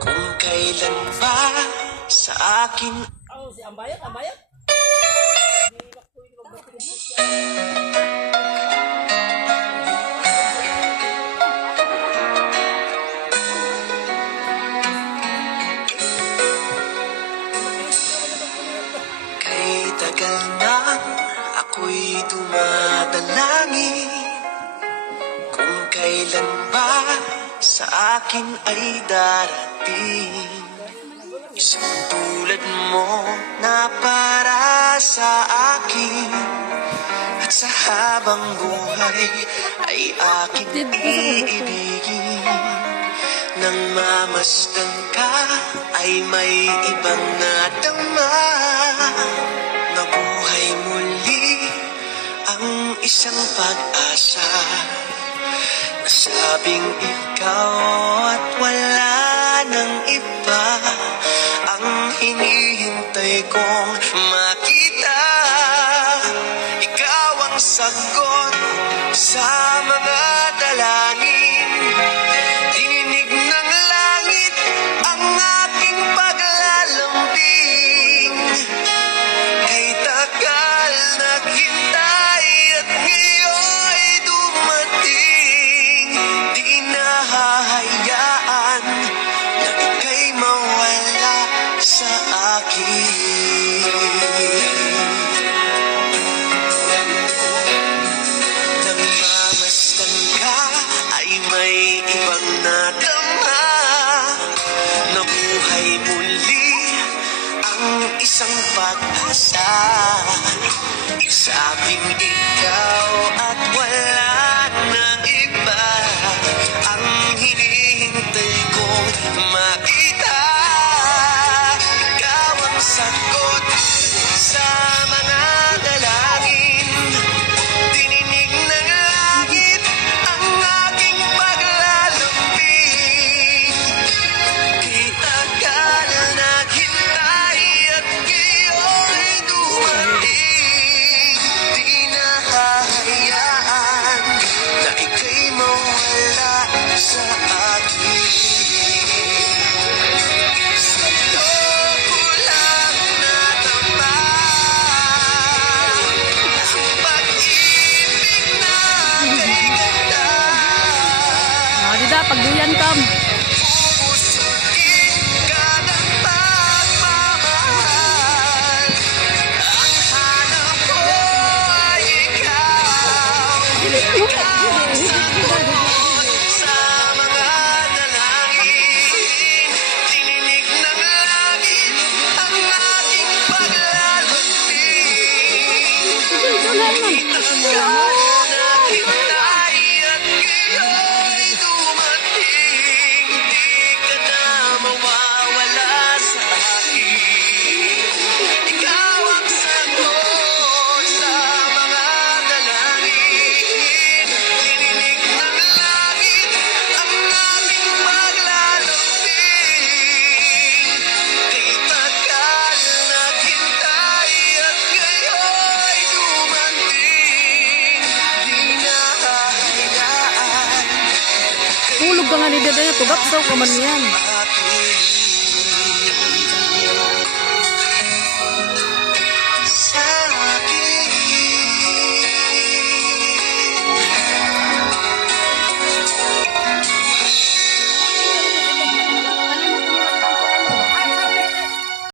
Kung kailan ba sa akin Si Ambayat, Ambayat. kay tagal na ako'y dumadalangin, kung kailan ba sa akin ay darating isang tulad mo na para sa akin, at sa habang buhay ay aking iibigin. Nang mamasdan ka ay may ibang nadama, nabuhay muli ang isang pag-asa. Nasabing ikaw at wala nang iba ang hinihintay kong makita. Ikaw ang sagot sa mga dalangin, dininig ng langit ang aking paglalambing. Kay tagal naghintay at ngayon'y dumating, di nahahayaan na ika'y mawala sa akin. Nang mamasdan ka ay may ibang nadama, nabuhay muli ang isang pag-asa. Sabing ikaw at wala nang iba ang hinihintay kong makita. Ikaw ang sagot sa mga dalangin, dininig ng langit ang aking paglalambing. Di tagal naghintay at ngayon'y dumating, di nahahayaan na ika'y mawala sa akin. Sa'yo ko lang nadama ang pag-ibig na kay ganda. Dida, pagduyan kam. Pusugin ka ng pagmamahal, ang hanap ko ay ikaw. Ikaw ang sagot sa mga dalangin, dininig ng langit ang aking paglalambing. Itagal na hintay at ngayon'y dumating, di ka na mawawala sa akin. Ikaw ang sagot sa mga dalangin, dininig ng langit ang aking paglalambing. Kay tagal naghintay at ngayon'y dumating, di nahahayaan Tulog ka nga ni Dida niya, tugap daw ka man yan. akin.